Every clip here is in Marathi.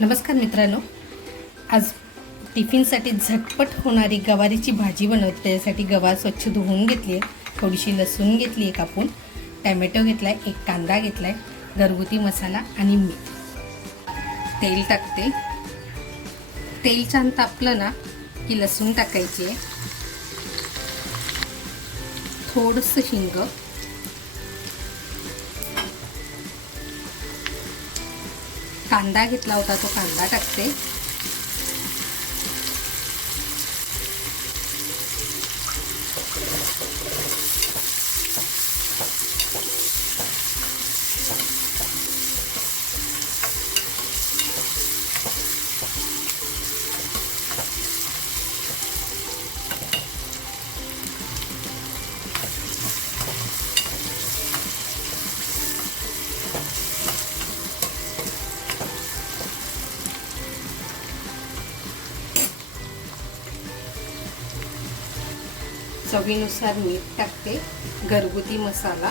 नमस्कार मित्रांनो. आज टिफिनसाठी झटपट होणारी गवारीची भाजी बनवते. त्याच्यासाठी गवार स्वच्छ धुवून घेतली आहे थोडीशी लसूण घेतली आहे कापून. टॅमॅटो घेतला आहे एक कांदा घेतला आहे घरगुती मसाला आणि मीठ. तेल टाकते. तेल छान तापलं ना की लसूण टाकायची आहे थोडंसं हिंग. कांदा घेतला होता तो कांदा टाकते. चवीनुसार मीठ टाकते. घरगुती मसाला.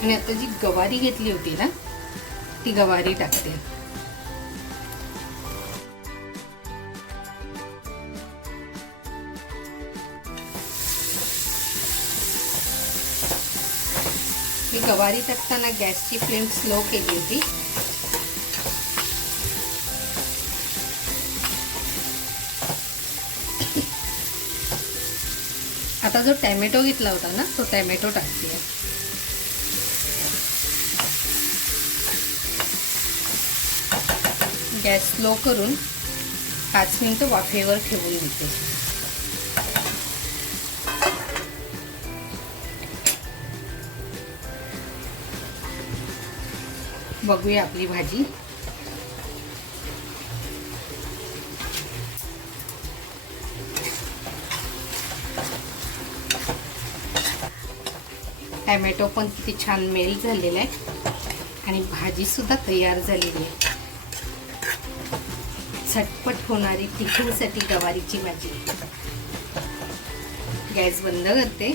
आणि आता जी गवारी घेतली होती ना ती गवारी टाकते. गवारी टाकताना गॅसची फ्लेम स्लो केली होती. आता जो टॅमॅटो घेतला होता ना तो टॅमॅटो टाकते. गॅस स्लो करून पाच मिनटं वाफेवर ठेवून घेते. बघूया आपली भाजी. टॅमॅटो पण किती छान मेल्ट झालेला आहे आणि भाजीसुद्धा तयार झालेली आहे. झटपट होणारी टिफिनसाठी गवारीची भाजी. गॅस बंद करते.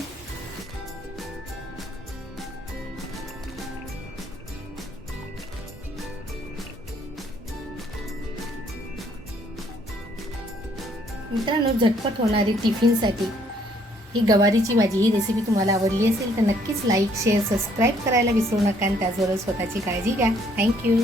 मित्रांनो झटपट होणारी टिफिनसाठी ही गवारीची भाजी ही रेसिपी तुम्हाला आवडली असेल तर नक्कीच लाईक शेअर सबस्क्राईब करायला विसरू नका आणि त्याचबरोबर स्वतःची काळजी घ्या. थँक्यू